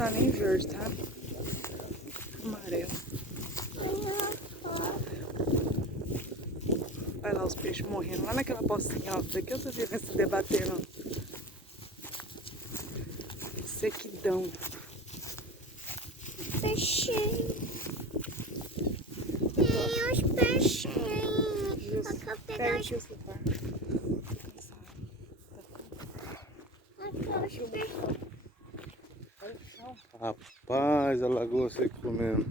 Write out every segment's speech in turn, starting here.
tá nem verde, tá? Amarelo. Olha lá os peixes morrendo. Lá naquela pocinha, ó. Daqui eu tô vendo se debatendo. Sequidão. Peixinho. Tem os peixinhos. Isso. Eu quero pegar Pega os aqui o celular. peixinhos. Olha o chão. Rapaz, a lagoa secou mesmo.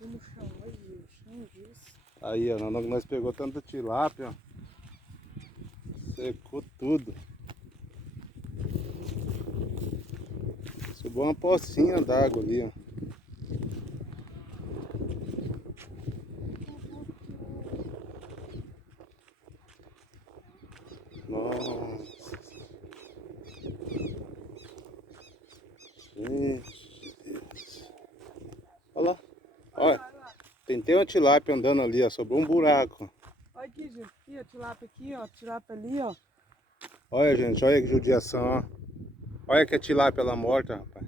E no chão, olha o chão disso. Aí, ó, nós pegou tanta tilápia, ó. Secou tudo. Subiu uma pocinha d'água ali, ó. Nossa. Gente de Deus. Olha lá. Olha, tem uma tilápia andando ali, ó. Sobrou um buraco. Olha aqui, gente. Aqui, ó. Tilápia ó. Tilápia ali, ó. Olha, gente, olha que judiação, ó. Olha que a tilápia lá morta, rapaz.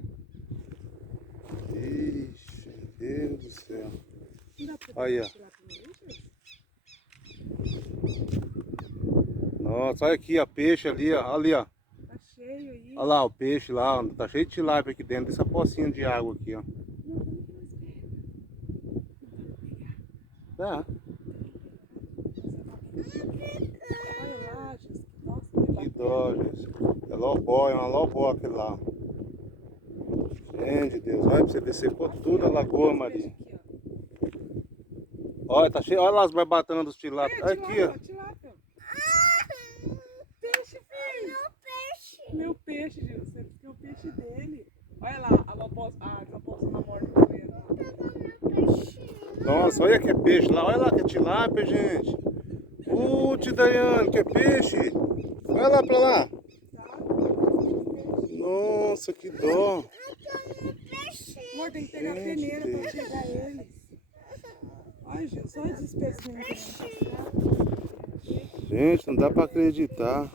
Ixi, meu Deus do céu. Não dá pra Olha. pegar tilápia no lixo? Nossa, olha aqui, ó, peixe ali, ó. Ali, ó. Tá cheio aí. Olha lá o peixe lá, ó. Tá cheio de tilápia aqui dentro dessa pocinha de água aqui, ó. Não, vamos que mais perto. Tá. Olha lá, gente. Nossa, Que dó, gente. É lobó, é uma lobó aquele lá. Gente de Deus, olha pra você ver, secou tudo a lagoa, Maria. Olha, tá cheio, olha lá as barbatanas dos tilápios. Olha aqui, ó. Tilápia. Peixe, filho. Meu peixe. Meu peixe, Gil. Você tem o peixe dele. Olha lá, a babosa na morte correndo. Meu peixinho. Nossa, olha que é peixe lá, olha lá que é tilápia, gente. Putz, Daiane, que é peixe. Olha lá pra lá. Nossa, que dó. Amor, tem que pegar a peneira pra pegar eles. Ai, Gil, só desespero. Gente, não dá pra acreditar.